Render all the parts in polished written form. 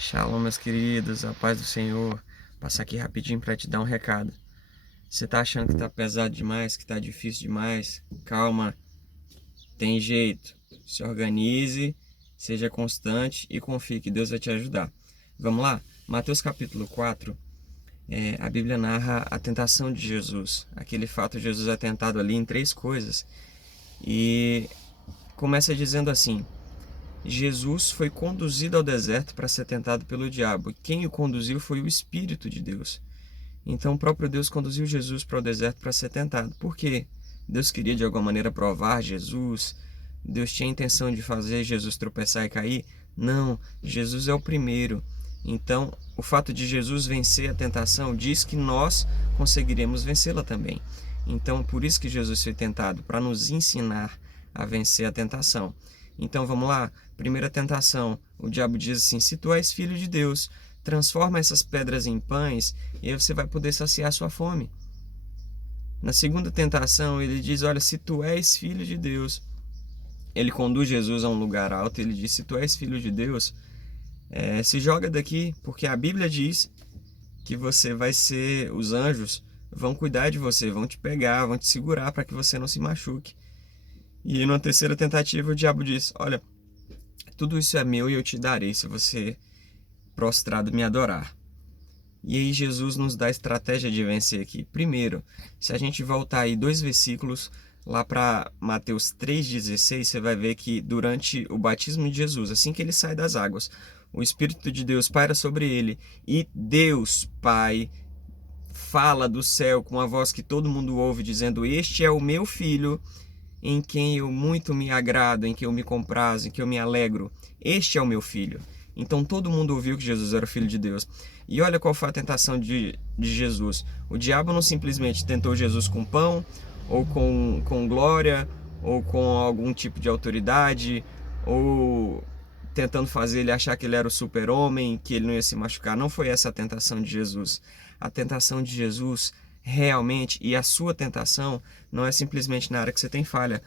Shalom, meus queridos, a paz do Senhor. Passar aqui rapidinho para te dar um recado. Você tá achando que tá pesado demais, que tá difícil demais? Calma, tem jeito. Se organize, seja constante e confie que Deus vai te ajudar. Vamos lá? Mateus capítulo 4, a Bíblia narra a tentação de Jesus. Aquele fato de Jesus é tentado ali em 3 coisas. E começa dizendo assim: Jesus foi conduzido ao deserto para ser tentado pelo diabo. Quem o conduziu foi o Espírito de Deus. Então o próprio Deus conduziu Jesus para o deserto para ser tentado. Por quê? Deus queria de alguma maneira provar Jesus? Deus tinha a intenção de fazer Jesus tropeçar e cair? Não, Jesus é o primeiro. Então, o fato de Jesus vencer a tentação diz que nós conseguiremos vencê-la também. Então, por isso que Jesus foi tentado, para nos ensinar a vencer a tentação. Então, vamos lá. Primeira tentação, o diabo diz assim: se tu és filho de Deus, transforma essas pedras em pães e aí você vai poder saciar sua fome. Na segunda tentação, ele diz: olha, se tu és filho de Deus, ele conduz Jesus a um lugar alto, ele diz: se tu és filho de Deus, se joga daqui, porque a Bíblia diz que você vai ser, os anjos vão cuidar de você, vão te pegar, vão te segurar para que você não se machuque. E na terceira tentativa, o diabo diz: olha, tudo isso é meu e eu te darei se você prostrado me adorar. E aí Jesus nos dá a estratégia de vencer aqui. Primeiro, se a gente voltar aí 2 versículos lá para Mateus 3,16, você vai ver que durante o batismo de Jesus, assim que ele sai das águas, o Espírito de Deus paira sobre ele e Deus Pai fala do céu com a voz que todo mundo ouve, dizendo: este é o meu filho, em quem eu muito me agrado, em quem eu me comprazo, em quem eu me alegro. Este é o meu filho. Então todo mundo ouviu que Jesus era o Filho de Deus. E olha qual foi a tentação de Jesus. O diabo não simplesmente tentou Jesus com pão, ou com glória, ou com algum tipo de autoridade, ou tentando fazer ele achar que ele era o super-homem, que ele não ia se machucar. Não foi essa a tentação de Jesus. A tentação de Jesus realmente, e a sua tentação, não é simplesmente na área que você tem falha.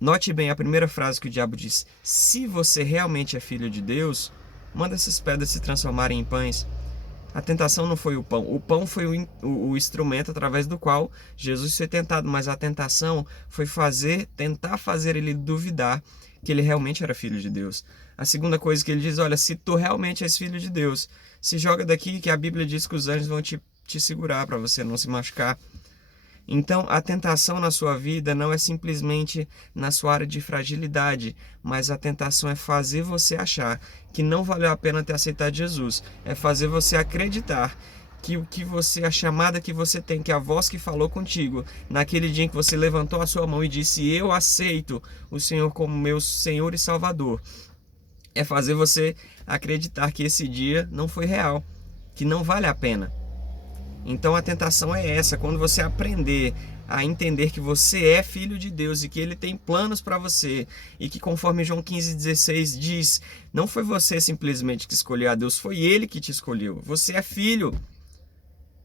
Note bem a primeira frase que o diabo diz: se você realmente é filho de Deus, manda essas pedras se transformarem em pães. A tentação não foi o pão foi o instrumento através do qual Jesus foi tentado, mas a tentação foi tentar fazer ele duvidar que ele realmente era filho de Deus. A segunda coisa que ele diz: olha, se tu realmente és filho de Deus, se joga daqui, que a Bíblia diz que os anjos vão te segurar para você não se machucar. Então, a tentação na sua vida não é simplesmente na sua área de fragilidade, mas a tentação é fazer você achar que não valeu a pena ter aceitado Jesus. É fazer você acreditar que a chamada que você tem, que a voz que falou contigo, naquele dia em que você levantou a sua mão e disse: eu aceito o Senhor como meu Senhor e Salvador, é fazer você acreditar que esse dia não foi real, que não vale a pena. Então a tentação é essa: quando você aprender a entender que você é filho de Deus e que Ele tem planos para você, e que, conforme João 15,16 diz, não foi você simplesmente que escolheu a Deus, foi Ele que te escolheu. Você é filho.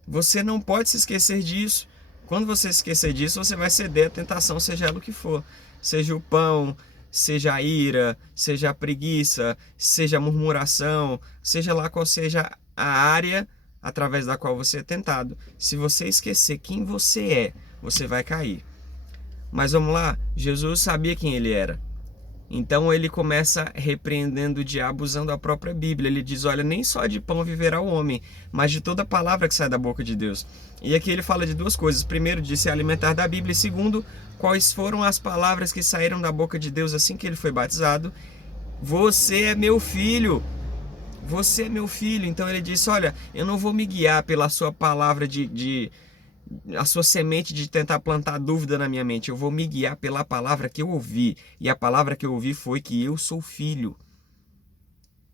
Você não pode se esquecer disso. Quando você se esquecer disso, você vai ceder à tentação, seja ela o que for. Seja o pão, seja a ira, seja a preguiça, seja a murmuração, seja lá qual seja a área através da qual você é tentado. Se você esquecer quem você é, você vai cair. Mas vamos lá, Jesus sabia quem ele era. Então ele começa repreendendo o diabo usando a própria Bíblia. Ele diz: olha, nem só de pão viverá o homem, mas de toda palavra que sai da boca de Deus. E aqui ele fala de 2 coisas. Primeiro, de se alimentar da Bíblia. E segundo, quais foram as palavras que saíram da boca de Deus assim que ele foi batizado. Você é meu filho. Você é meu filho. Então ele disse: olha, eu não vou me guiar pela sua palavra a sua semente de tentar plantar dúvida na minha mente. Eu vou me guiar pela palavra que eu ouvi. E a palavra que eu ouvi foi que eu sou filho.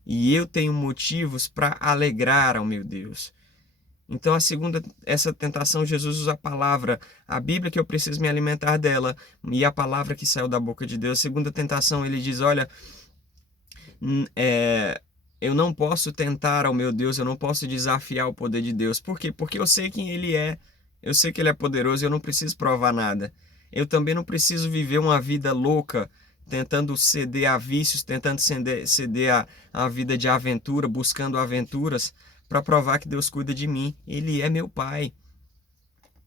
E eu tenho motivos para alegrar ao meu Deus. Então essa tentação, Jesus usa a palavra, a Bíblia, que eu preciso me alimentar dela, e a palavra que saiu da boca de Deus. A segunda tentação, ele diz: olha, eu não posso tentar ao meu Deus, eu não posso desafiar o poder de Deus. Por quê? Porque eu sei quem Ele é. Eu sei que Ele é poderoso e eu não preciso provar nada. Eu também não preciso viver uma vida louca, tentando ceder a vícios, tentando ceder a vida de aventura, buscando aventuras, para provar que Deus cuida de mim. Ele é meu Pai.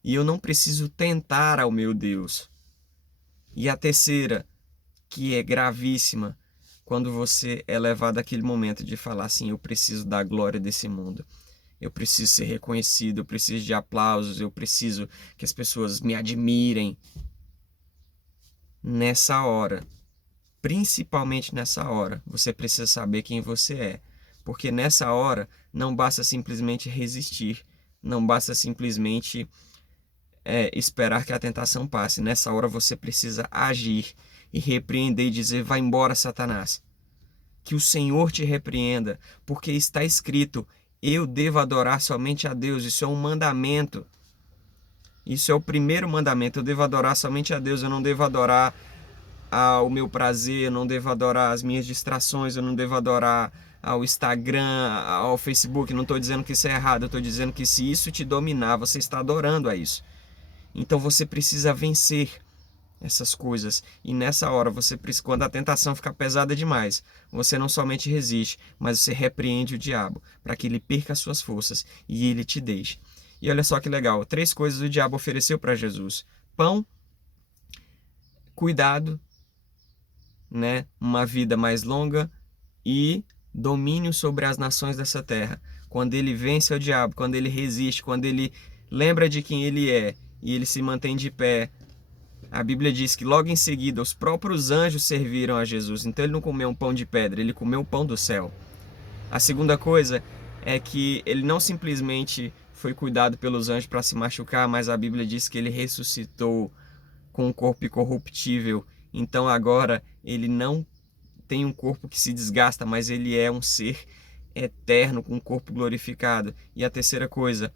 E eu não preciso tentar ao meu Deus. E a terceira, que é gravíssima, quando você é levado àquele momento de falar assim, eu preciso da glória desse mundo. Eu preciso ser reconhecido, eu preciso de aplausos, eu preciso que as pessoas me admirem. Nessa hora, principalmente nessa hora, você precisa saber quem você é. Porque nessa hora não basta simplesmente resistir, não basta simplesmente esperar que a tentação passe. Nessa hora você precisa agir e repreender e dizer, vai embora, Satanás. Que o Senhor te repreenda, porque está escrito, eu devo adorar somente a Deus. Isso é um mandamento. Isso é o primeiro mandamento. Eu devo adorar somente a Deus. Eu não devo adorar ao meu prazer, eu não devo adorar as minhas distrações, eu não devo adorar ao Instagram, ao Facebook. Não estou dizendo que isso é errado, eu estou dizendo que se isso te dominar, você está adorando a isso. Então você precisa vencer essas coisas. E nessa hora, quando a tentação ficar pesada demais, você não somente resiste, mas você repreende o diabo, para que ele perca as suas forças e ele te deixe. E olha só que legal, 3 coisas o diabo ofereceu para Jesus: pão, cuidado, né, uma vida mais longa e domínio sobre as nações dessa terra. Quando ele vence o diabo, quando ele resiste, quando ele lembra de quem ele é e ele se mantém de pé, a Bíblia diz que logo em seguida os próprios anjos serviram a Jesus. Então ele não comeu um pão de pedra, ele comeu o pão do céu. A segunda coisa é que ele não simplesmente foi cuidado pelos anjos para se machucar, mas a Bíblia diz que ele ressuscitou com um corpo incorruptível. Então agora ele não tem um corpo que se desgasta, mas ele é um ser eterno com um corpo glorificado. E a terceira coisa,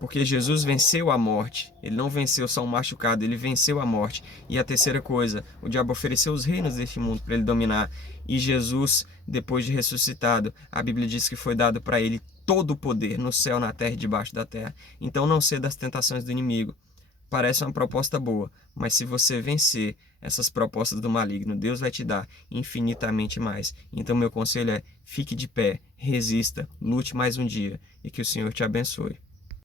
porque Jesus venceu a morte, ele não venceu só um machucado, ele venceu a morte. E a terceira coisa, o diabo ofereceu os reinos deste mundo para ele dominar. E Jesus, depois de ressuscitado, a Bíblia diz que foi dado para ele todo o poder no céu, na terra e debaixo da terra. Então não ceda às tentações do inimigo. Parece uma proposta boa, mas se você vencer essas propostas do maligno, Deus vai te dar infinitamente mais. Então meu conselho é, fique de pé, resista, lute mais um dia e que o Senhor te abençoe.